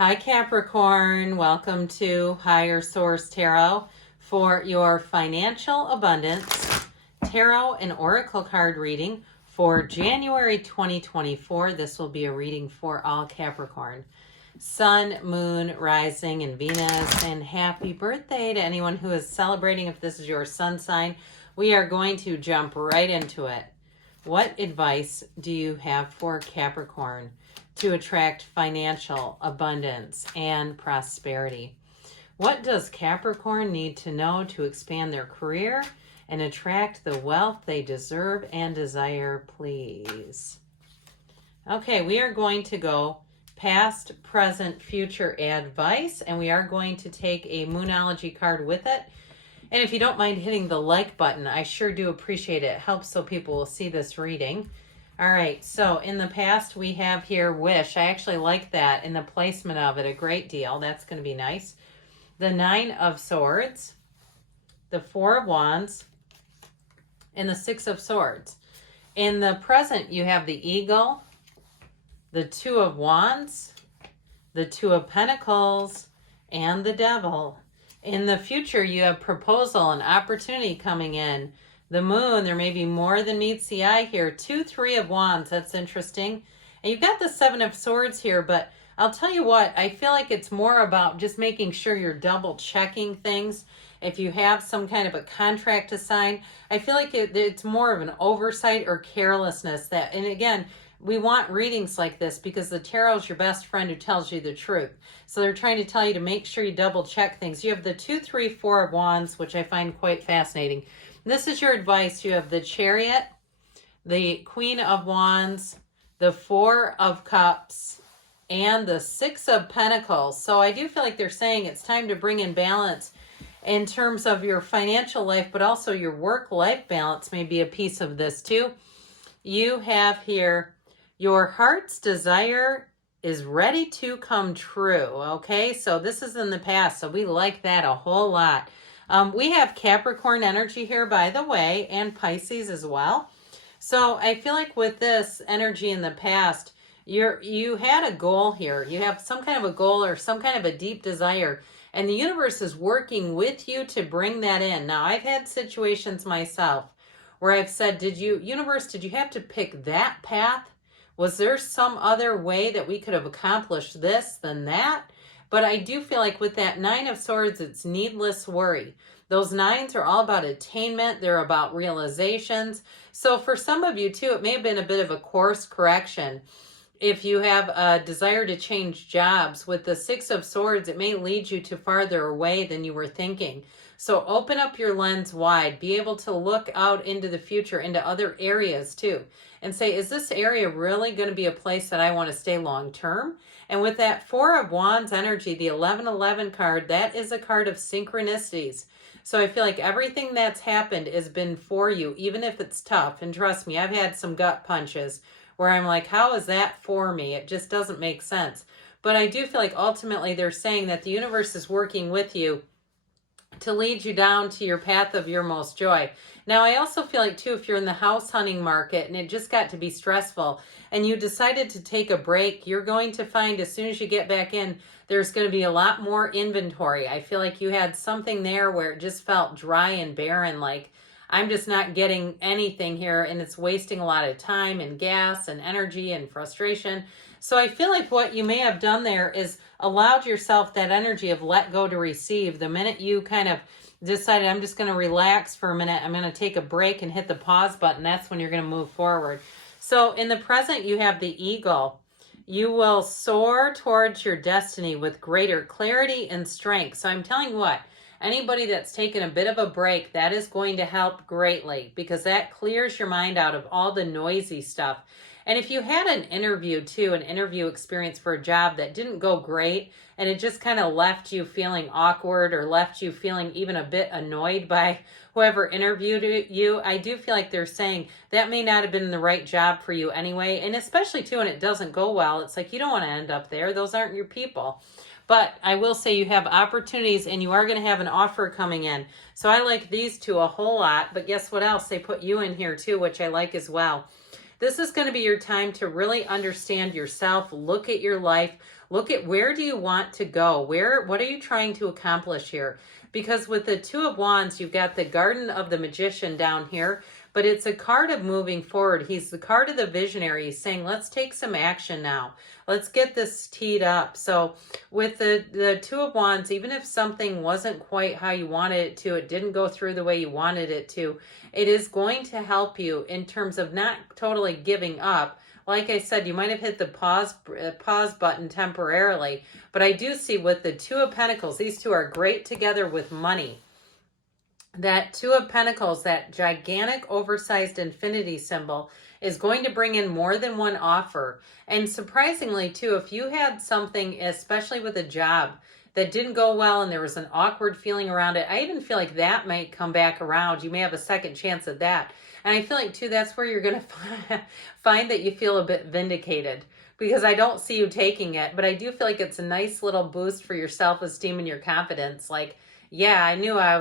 Hi Capricorn, welcome to Higher Source Tarot for your financial abundance tarot and oracle card reading for January 2024. This will be a reading for all Capricorn. Sun, Moon, Rising, and Venus, and happy birthday to anyone who is celebrating. If this is your sun sign, we are going to jump right into it. What advice do you have for Capricorn to attract financial abundance and prosperity? What does Capricorn need to know to expand their career and attract the wealth they deserve and desire, please? Okay, we are going to go past, present, future advice, and we are going to take a Moonology card with it. And if you don't mind hitting the like button, I sure do appreciate it. It helps so people will see this reading. All right, so in the past we have here wish. I actually like that in the placement of it a great deal. That's going to be nice. The Nine of Swords, the Four of Wands, and the Six of Swords. In the present you have the Eagle, the Two of Wands, the Two of Pentacles, and the Devil. In the future, you have proposal and opportunity coming in. The Moon, there may be more than meets the eye here. 2, 3 of Wands, that's interesting. And you've got the Seven of Swords here, but I'll tell you what, I feel like it's more about just making sure you're double checking things. If you have some kind of a contract to sign, I feel like it's more of an oversight or carelessness that, and again, we want readings like this because the tarot is your best friend who tells you the truth. So they're trying to tell you to make sure you double check things. You have the 2, 3, 4 of Wands, which I find quite fascinating. This is your advice. You have the Chariot, the Queen of Wands, the Four of Cups, and the Six of Pentacles. So I do feel like they're saying it's time to bring in balance in terms of your financial life, but also your work-life balance may be a piece of this too. You have here your heart's desire is ready to come true, okay? So this is in the past, so we like that a whole lot. We have Capricorn energy here, by the way, and Pisces as well. So I feel like with this energy in the past, you had a goal here. You have some kind of a goal or some kind of a deep desire, and the universe is working with you to bring that in. Now, I've had situations myself where I've said, universe, did you have to pick that path? Was there some other way that we could have accomplished this than that? But I do feel like with that Nine of Swords, it's needless worry. Those nines are all about attainment. They're about realizations. So for some of you too, it may have been a bit of a course correction. If you have a desire to change jobs, with the Six of Swords, it may lead you to farther away than you were thinking. So open up your lens wide. Be able to look out into the future, into other areas too, and say, is this area really going to be a place that I want to stay long term? And with that Four of Wands energy, the 1111 card, that is a card of synchronicities. So I feel like everything that's happened has been for you, even if it's tough. And trust me, I've had some gut punches where I'm like, how is that for me? It just doesn't make sense. But I do feel like ultimately they're saying that the universe is working with you to lead you down to your path of your most joy. Now, I also feel like too, if you're in the house hunting market and it just got to be stressful and you decided to take a break, you're going to find as soon as you get back in, there's going to be a lot more inventory. I feel like you had something there where it just felt dry and barren, like I'm just not getting anything here, and it's wasting a lot of time and gas and energy and frustration. So I feel like what you may have done there is allowed yourself that energy of let go to receive. The minute you kind of decided, I'm just going to relax for a minute, I'm going to take a break and hit the pause button, that's when you're going to move forward. So in the present, you have the Eagle. You will soar towards your destiny with greater clarity and strength. So I'm telling you what, anybody that's taken a bit of a break, that is going to help greatly because that clears your mind out of all the noisy stuff. And if you had an interview too, an interview experience for a job that didn't go great and it just kind of left you feeling awkward or left you feeling even a bit annoyed by whoever interviewed you, I do feel like they're saying that may not have been the right job for you anyway. And especially too, when it doesn't go well, it's like you don't want to end up there. Those aren't your people. But I will say you have opportunities and you are going to have an offer coming in. So I like these two a whole lot. But guess what else? They put you in here too, which I like as well. this is going to be your time to really understand yourself, look at your life, look at where do you want to go? What are you trying to accomplish here? Because with the Two of Wands, you've got the Garden of the Magician down here, but it's a card of moving forward. He's the card of the visionary. He's saying, let's take some action now. Let's get this teed up. So with the Two of Wands, even if something wasn't quite how you wanted it to, it didn't go through the way you wanted it to, it is going to help you in terms of not totally giving up. Like I said, you might have hit the pause button temporarily, but I do see with the Two of Pentacles, these two are great together with money. That Two of Pentacles, that gigantic oversized infinity symbol, is going to bring in more than one offer. And surprisingly too, if you had something, especially with a job, that didn't go well and there was an awkward feeling around it, I even feel like that might come back around. You may have a second chance at that. And I feel like too, that's where you're going to find that you feel a bit vindicated, because I don't see you taking it, but I do feel like it's a nice little boost for your self-esteem and your confidence. Like, yeah, I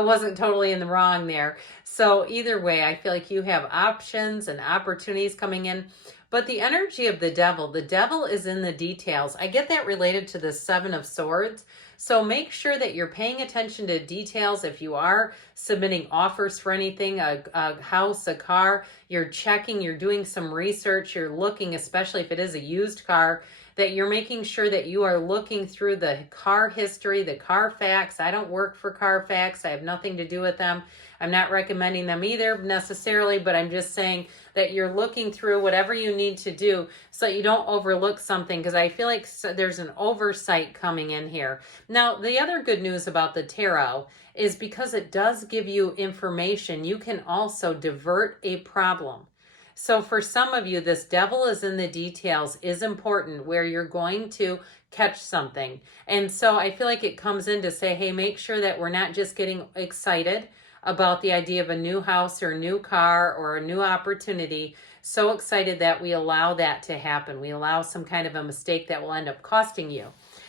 wasn't totally in the wrong there. So either way, I feel like you have options and opportunities coming in. But the energy of the devil is in the details. I get that related to the Seven of Swords. So make sure that you're paying attention to details. If you are submitting offers for anything, a house, a car, you're checking, you're doing some research, you're looking, especially if it is a used car, that you're making sure that you are looking through the car history, the Carfax. I don't work for Carfax. I have nothing to do with them. I'm not recommending them either necessarily, but I'm just saying that you're looking through whatever you need to do so that you don't overlook something, because I feel like there's an oversight coming in here. Now, the other good news about the tarot is because it does give you information, you can also divert a problem. So for some of you, this devil is in the details is important, where you're going to catch something. And so I feel like it comes in to say, hey, make sure that we're not just getting excited about the idea of a new house or a new car or a new opportunity, so excited that we allow that to happen. We allow some kind of a mistake that will end up costing you.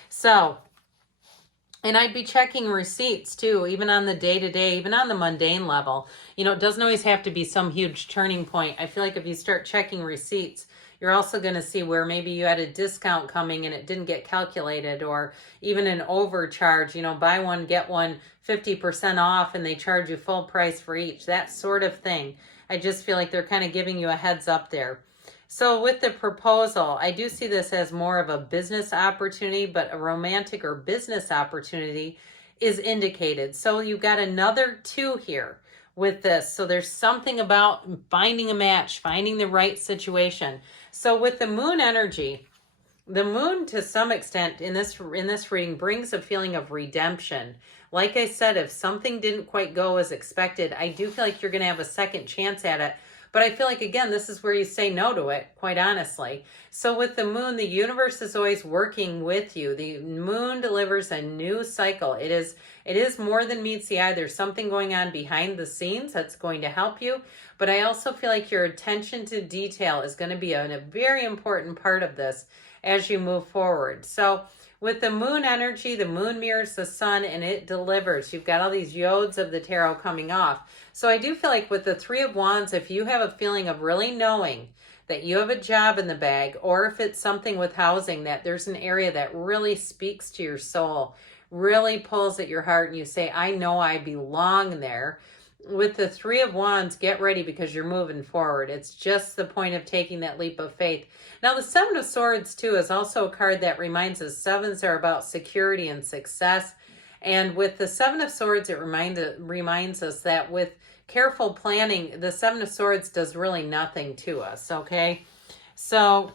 So, and I'd be checking receipts too, even on the day-to-day, even on the mundane level. You know, it doesn't always have to be some huge turning point. I feel like if you start checking receipts, you're also going to see where maybe you had a discount coming and it didn't get calculated, or even an overcharge, you know, buy one, get one 50% off and they charge you full price for each, that sort of thing. I just feel like they're kind of giving you a heads up there. So with the proposal, I do see this as more of a business opportunity, but a romantic or business opportunity is indicated. So you've got another 2 here with this. So there's something about finding a match, finding the right situation. So with the moon energy, the moon to some extent in this reading brings a feeling of redemption. Like I said, if something didn't quite go as expected, I do feel like you're going to have a second chance at it. But I feel like, again, this is where you say no to it, quite honestly. So with the moon, the universe is always working with you. The moon delivers a new cycle. It is more than meets the eye. There's something going on behind the scenes that's going to help you. But I also feel like your attention to detail is going to be a very important part of this as you move forward. So with the moon energy, the moon mirrors the sun and it delivers. You've got all these yods of the tarot coming off. So I do feel like with the 3 of Wands, if you have a feeling of really knowing that you have a job in the bag, or if it's something with housing, that there's an area that really speaks to your soul, really pulls at your heart, and you say, I know I belong there. With the 3 of Wands, get ready because you're moving forward. It's just the point of taking that leap of faith. Now, the 7 of Swords, too, is also a card that reminds us 7s are about security and success. And with the 7 of Swords, it reminds us that with careful planning, the 7 of Swords does really nothing to us, okay? So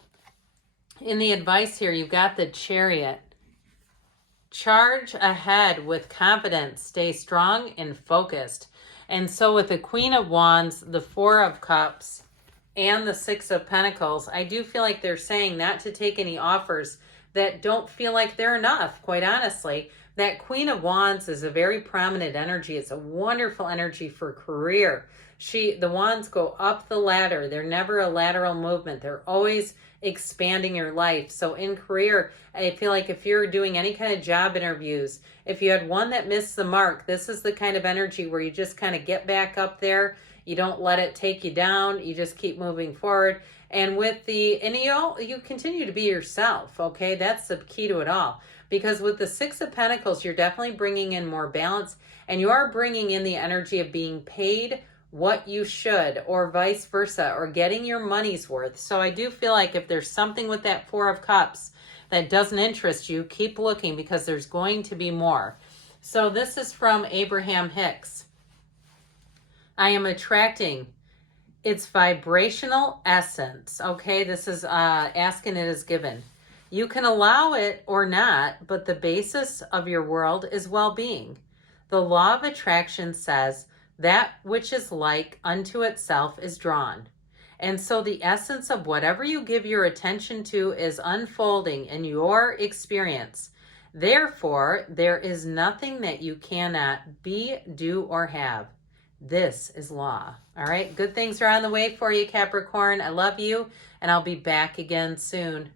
in the advice here, you've got the Chariot. Charge ahead with confidence. Stay strong and focused. And so with the Queen of Wands, the 4 of Cups, and the 6 of Pentacles, I do feel like they're saying not to take any offers that don't feel like they're enough, quite honestly. That Queen of Wands is a very prominent energy. It's a wonderful energy for career. The wands go up the ladder. They're never a lateral movement. They're always expanding your life. So in career, I feel like if you're doing any kind of job interviews, if you had one that missed the mark, this is the kind of energy where you just kind of get back up there. You don't let it take you down. You just keep moving forward. And you continue to be yourself, okay? That's the key to it all. Because with the Six of Pentacles, you're definitely bringing in more balance, and you are bringing in the energy of being paid what you should, or vice versa, or getting your money's worth. So I do feel like if there's something with that Four of Cups that doesn't interest you, keep looking, because there's going to be more. So this is from Abraham Hicks. I am attracting its vibrational essence. Okay, this is asking it as given. You can allow it or not, but the basis of your world is well-being. The law of attraction says that which is like unto itself is drawn. And so the essence of whatever you give your attention to is unfolding in your experience. Therefore, there is nothing that you cannot be, do, or have. This is law. All right, good things are on the way for you, Capricorn. I love you, and I'll be back again soon.